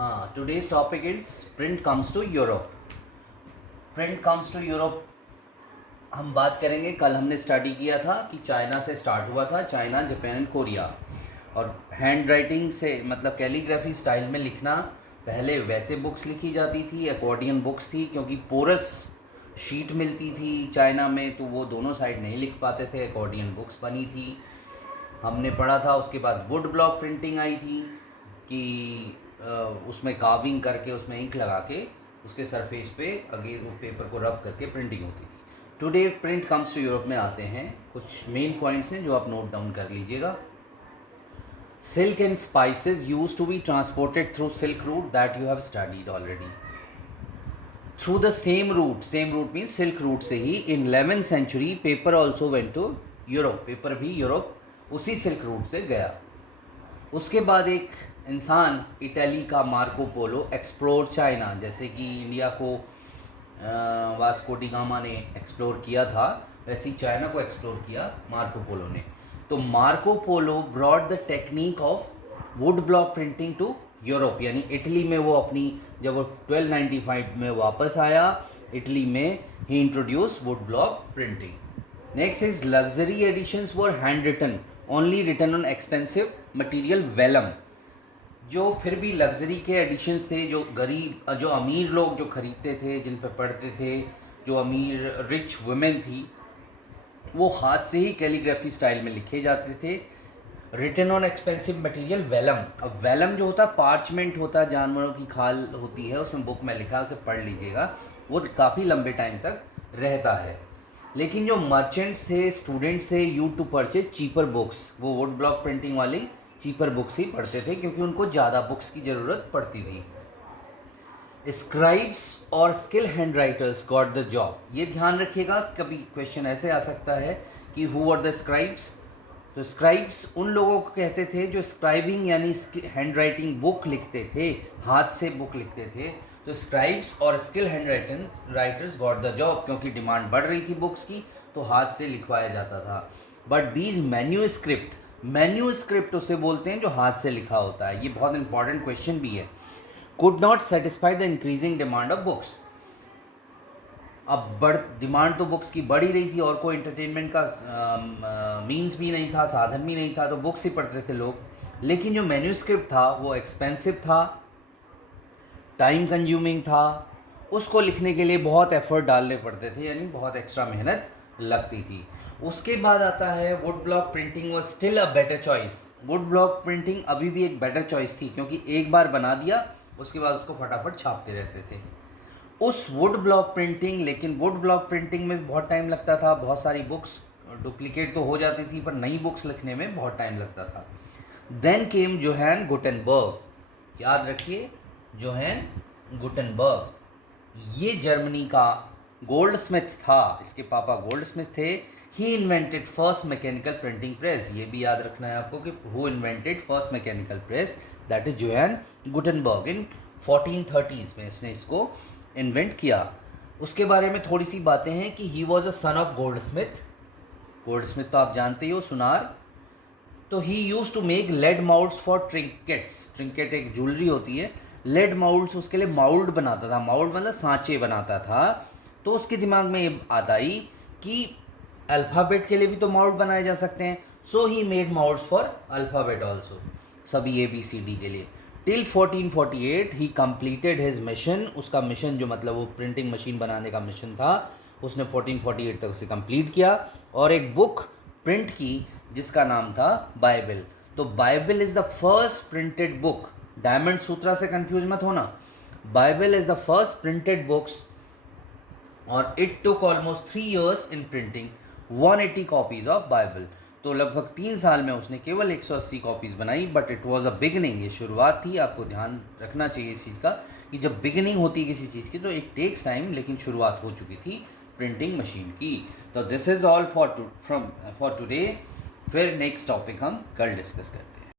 हाँ, today's topic is print comes to Europe. Print comes to Europe हम बात करेंगे। कल हमने स्टडी किया था कि चाइना से स्टार्ट हुआ था, चाइना, जापान एंड कोरिया। और हैंड राइटिंग से मतलब कैलीग्राफी स्टाइल में लिखना, पहले वैसे बुक्स लिखी जाती थी, एकॉर्डियन बुक्स थी, क्योंकि पोरस शीट मिलती थी चाइना में, तो वो दोनों साइड नहीं लिख पाते थे, एकॉर्डियन बुक्स बनी थी, हमने पढ़ा था। उसके बाद वुड ब्लॉक प्रिंटिंग आई थी कि उसमें कार्विंग करके, उसमें इंक लगा के उसके सरफेस पे आगे वो पेपर को रब करके प्रिंटिंग होती थी। Today print comes to Europe में आते हैं। कुछ मेन पॉइंट्स हैं जो आप नोट डाउन कर लीजिएगा। Silk and spices use to be transported through silk route that you have studied already. Through the same route means silk route से ही in 11th century paper also went to Europe. Paper भी Europe उसी silk route से गया। उसके बाद एक इंसान इटली का मार्को पोलो एक्सप्लोर चाइना, जैसे कि इंडिया को वास्को डी गामा ने एक्सप्लोर किया था, वैसे ही चाइना को एक्सप्लोर किया मार्को पोलो ने। तो Marco Polo brought the technique of wood block printing to Europe, यानी इटली में वो अपनी, जब वो 1295 में वापस आया इटली में, he introduced wood block printing. Next is luxury editions were hand written, only written on expensive material vellum. जो फिर भी लग्जरी के एडिशंस थे, जो गरीब, जो अमीर लोग जो ख़रीदते थे, जिन पर पढ़ते थे, जो अमीर रिच वुमेन थी, वो हाथ से ही कैलीग्राफी स्टाइल में लिखे जाते थे। Written on expensive material vellum. अब वेलम जो होता है पार्चमेंट होता है, जानवरों की खाल होती है, उसमें बुक में लिखा है, उसे पढ़ लीजिएगा, वो काफ़ी लंबे टाइम तक रहता है। लेकिन जो मर्चेंट्स थे, स्टूडेंट्स थे, use to purchase cheaper books, वो वुड ब्लॉक प्रिंटिंग वाली चीपर बुक्स ही पढ़ते थे, क्योंकि उनको ज़्यादा बुक्स की ज़रूरत पड़ती थी। स्क्राइब्स और skill hand writers got the job. ये ध्यान रखिएगा, कभी क्वेश्चन ऐसे आ सकता है कि हु आर द स्क्राइब्स। तो स्क्राइब्स उन लोगों को कहते थे जो स्क्राइबिंग यानी हैंड राइटिंग बुक लिखते थे, हाथ से बुक लिखते थे। तो स्क्राइब्स और skill hand writers got the job, क्योंकि डिमांड बढ़ रही थी बुक्स की, तो हाथ से लिखवाया जाता था। बट दीज मैन्यूस्क्रिप्ट उसे बोलते हैं जो हाथ से लिखा होता है। ये बहुत इंपॉर्टेंट क्वेश्चन भी है। Could not satisfy the increasing demand of books. अब डिमांड तो बुक्स की बढ़ ही रही थी, और कोई एंटरटेनमेंट का मीन्स भी नहीं था, साधन भी नहीं था, तो बुक्स ही पढ़ते थे लोग। लेकिन जो मैन्यूस्क्रिप्ट था वो एक्सपेंसिव था, टाइम कंज्यूमिंग था, उसको लिखने के लिए बहुत एफर्ट डालने पड़ते थे, यानी बहुत एक्स्ट्रा मेहनत लगती थी। उसके बाद आता है would block printing was still a better choice. Would block printing अभी भी एक बेटर चॉइस थी, क्योंकि एक बार बना दिया उसके बाद उसको फटाफट छापते रहते थे उस वुड ब्लॉक प्रिंटिंग। लेकिन वुड ब्लॉक प्रिंटिंग में बहुत टाइम लगता था, बहुत सारी बुक्स डुप्लीकेट तो हो जाती थी, पर नई बुक्स लिखने में बहुत टाइम लगता था। Then came Johann Gutenberg. याद रखिए, जोहान गुटेनबर्ग, ये जर्मनी का गोल्ड स्मिथ था, इसके पापा गोल्ड स्मिथ थे। He invented first mechanical printing press. ये भी याद रखना है आपको कि who invented first mechanical press, that is Johann Gutenberg. In 1430s में इसने इसको इन्वेंट किया। उसके बारे में थोड़ी सी बातें हैं कि he was a son of gold smith. Gold smith तो आप जानते ही हो, सुनार। तो he used to make lead moulds for trinkets. Trinket एक ज्वेलरी होती है, लेड माउल्ड्स उसके लिए माउल्ड बनाता था। माउल्ड मतलब सांचे बनाता था। तो उसके दिमाग में ये आता ही कि अल्फ़ाबेट के लिए भी तो माउल्ड बनाए जा सकते हैं। So he made moulds for alphabet also, सभी ABCD के लिए। Till 1448 he completed his mission. उसका मिशन जो मतलब वो प्रिंटिंग मशीन बनाने का मिशन था, उसने 1448 तक उसे कंप्लीट किया, और एक बुक प्रिंट की जिसका नाम था बाइबल। तो Bible is the first printed book, diamond Sutra से कंफ्यूज मत होना। Bible is the first printed books, और it took almost 3 years in printing 180 copies of Bible. तो लगभग 3 साल में उसने केवल 180 कॉपीज़ बनाई। But it was a beginning, ये शुरुआत थी। आपको ध्यान रखना चाहिए इस चीज़ का कि जब बिगनिंग होती है किसी चीज़ की तो इट टेक्स टाइम, लेकिन शुरुआत हो चुकी थी प्रिंटिंग मशीन की। तो this is all for today. फिर नेक्स्ट टॉपिक हम कल डिस्कस करते हैं।